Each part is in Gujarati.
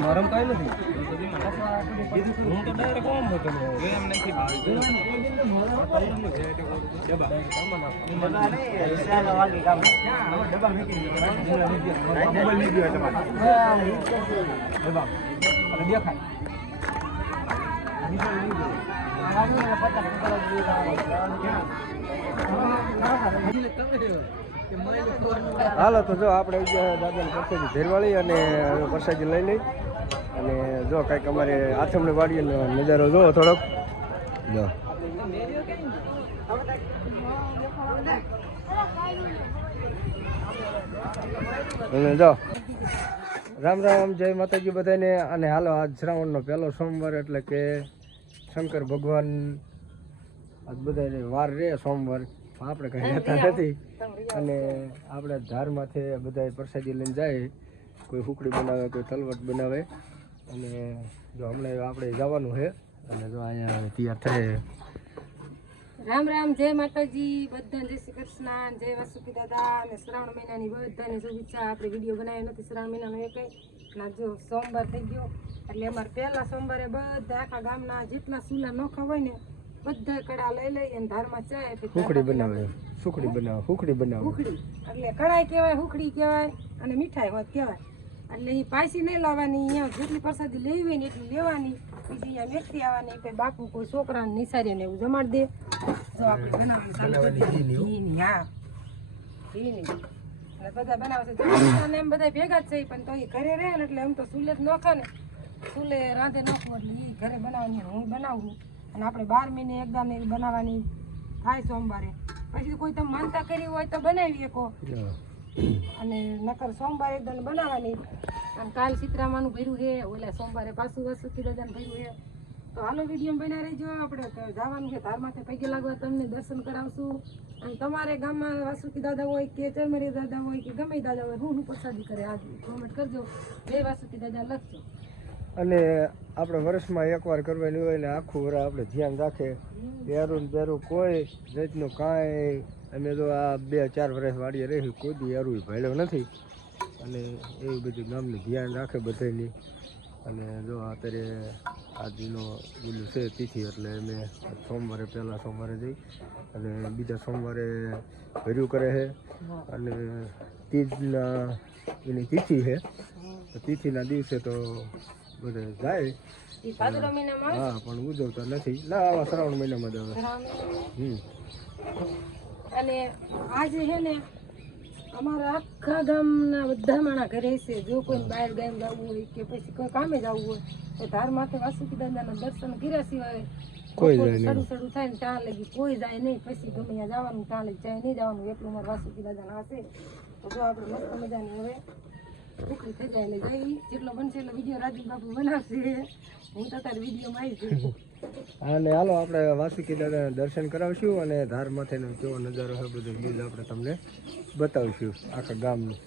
નરમ કઈ નથી હું તો ડાયરેક્ટ કોમ હતો એમ નથી હાલો તો જો આપણે દાદાને પરસાદી ધેરવાળી અને પરસાદી લઈ લઈ અને જો કંઈક અમારે આથમણી વાડીનો નજારો જોવો થોડોક જો અને જો રામ રામ જય માતાજી બધાને. અને હાલો આજ શ્રાવણનો પહેલો સોમવાર એટલે કે શંકર ભગવાન આજ બધાને વાર રે સોમવાર આપણે કંઈ રહેતા નથી અને આપણે ધારમાંથી બધા પ્રસાદી લઈને જાય. કોઈ હુકડી બનાવે, કોઈ તલવટ બનાવે અને જો હમણાં આપણે જવાનું છે અને જો અહીંયા તૈયાર થાય. રામ રામ જય માતાજી બધાને, જય શ્રી કૃષ્ણ, જય વાસુકી દાદા. અને શ્રાવણ મહિનાની બધાને શુભેચ્છા. આપણે વિડીયો બનાવ્યો નથી શ્રાવણ મહિનાનો એકે ના. જો સોમવાર થઈ ગયો એટલે અમારે પહેલા સોમવારે બધા આખા ગામના જેટલા ચૂલા નોખા હોય ને બધા કડા લઈ લઈ અને ધારમાં ચાય હુકડી બનાવે, સુખડી બનાવે, હુકડી બનાવે. હુકડી એટલે કડાઈ કહેવાય, હુકડી કહેવાય અને મીઠાઈ હોત કહેવાય. એટલે એ પાછી નહીં લાવવાની, અહીંયા જેટલી પ્રસાદી લેવી હોય ને એટલી લેવાની. બીજી અહીંયા મેથી આવવાની, કોઈ બાપુ કોઈ છોકરાને નિસારીને એવું જમાડી દે. જો આપણે બનાવવાની હા ઘીની એટલે બધા બનાવશે. એમ બધા ભેગા જ છે પણ તો એ ઘરે રહે ને એટલે એમ તો ચૂલે જ નોખા ને, ચૂલે રાંધે નોખવું એટલે એ ઘરે બનાવવાની, હું બનાવું. અને આપણે 12 મહિને એકદમ એવી બનાવવાની થાય સોમવારે. પછી કોઈ તમે માનતા કરી હોય તો બનાવી શકો અને નકર સોમવારે એકદમ બનાવવાની. અને કાલ સીતરામાનું ભર્યું છે, ઓલા સોમવારે પાછું વાસુકી દાદાને ભર્યું છે. તો હાલો વિડીયો બના રહેજો. આપણે જવાનું છે ધારમાંથી પગે લાગવા, તમને દર્શન કરાવશું. અને તમારે ગામમાં વાસુકી દાદા હોય કે ચરમરી દાદા હોય કે ગમે દાદા હોય, હું પ્રસાદી કરે આજે કોમેન્ટ કરજો. જય વાસુકી દાદા લખજો. અને આપણે વર્ષમાં એકવાર કરવાની હોય ને આખું વર્ષ આપણે ધ્યાન રાખે. બેરું બેરું કોઈ જાતનું કાંઈ અમે તો આ 2-4 વર્ષ વાડીએ રહી કોઈ દી એરું ભાડ્યો નથી. અને એવું બધું ગામનું ધ્યાન રાખે બધાની. અને જો અત્યારે આજનો બોલું છે તિથિ એટલે અમે સોમવારે પહેલા સોમવારે જઈ અને બીજા સોમવારે ભર્યું કરે છે. અને તીજના એની તિથિ છે, તિથિના દિવસે તો બધે જાય. હા પણ ઉજવતા નથી ના, આવા શ્રાવણ મહિનામાં જ આવે. અને આજે છે ને અમારા આખા ગામના બધા માણા ઘરે છે. જો કોઈ બહાર ગામ જવું હોય કે પછી કોઈ કામે જવું હોય તો ધાર માથે વાસુકી દાદાના દર્શન કર્યા સિવાય કોઈ સડું સડું થાય ને ત્યાં લગી કોઈ જાય નહીં. પછી ગમે ત્યાં જવાનું ત્યાં લગી જાય નહીં જવાનું. એટલું મારા વાસુકી દાદાના હશે તો જો આપણે મસ્ત મજાની હવે ટુકડી થઈ જાય એટલે જઈ જેટલો બનશે એટલો વિડીયો રાજુ બાપુ બનાવશે. હું તો તારે વિડીયોમાં આવી છું. અને હાલો આપણે વાસુકી દાદાના દર્શન કરાવશું અને ધાર માથેનો કેવો નજારો છે બધું બીજું આપણે તમને બતાવશું આખા ગામનું.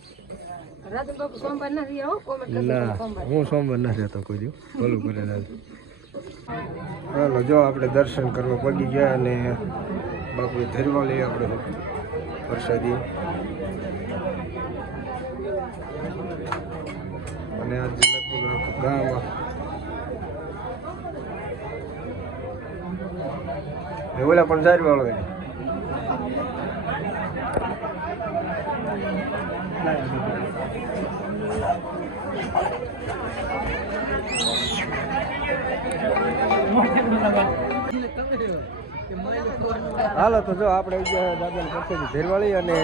રાજુ બાપુ સોમવાર નથી આવો કોમેન્ટ ના, હું સોમવાર નથી જતો કોઈ દિવસ ફોલો કરે રાજુ. હાલો જો આપણે દર્શન કરવા પડી ગયા અને બાપુએ ધરવા લઈએ આપણે પ્રસાદી. અને આજ લગભગ આખું ગામ ઓલા પણ સારી વાળો હાલો તો જો આપણે દાદાને પ્રસાદી ધેરવાળી અને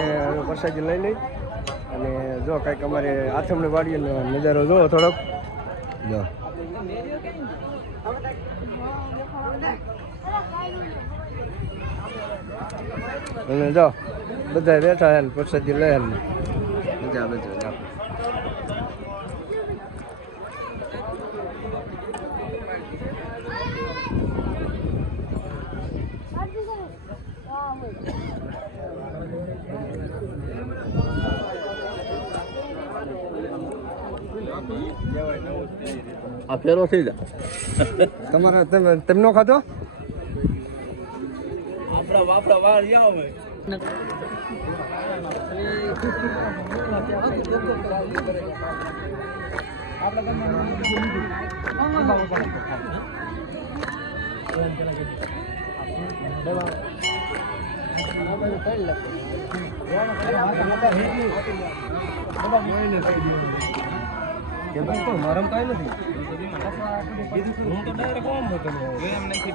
પ્રસાદી લઈ લઈ અને જો કંઈક અમારે આથમણી વાડીનો નજારો જોવો થોડોક જો. અને જો બધા બેઠા છે ને પ્રસાદી લે ને મજા આવે છે. આ ફેરો થઈ જાય તમારા તમે નો ખાધો આપણા વાળ જાવ હોય નરમ કઈ નથી હું તો ડાયરેક્ટ ઓમ હતો એમ નથી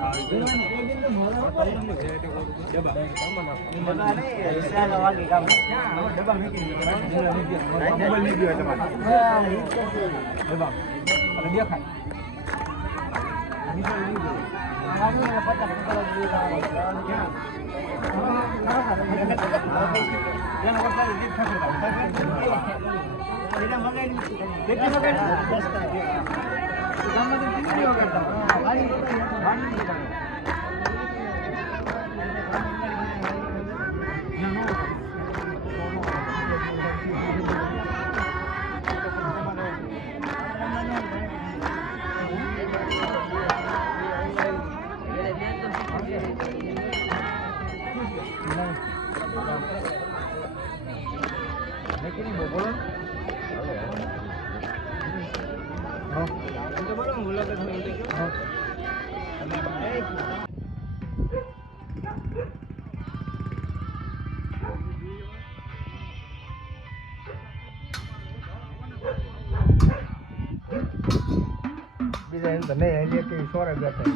બીજા એમ તો નહીં હાલી કે સોરે બેઠા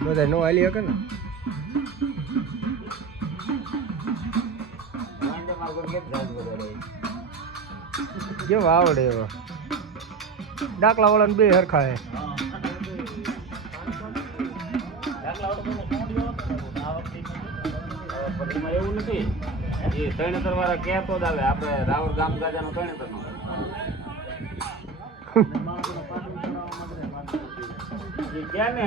બધા નો હાલી શકે ને કેવા આવડે એવા ડાકલા વાળા બે હરખા હે એવું નથી એ ત્રણેતર વાળા કહેતો જ આવે આપણે રાવર ગામ ગાજાનો ત્રણેતર નો એ કે ને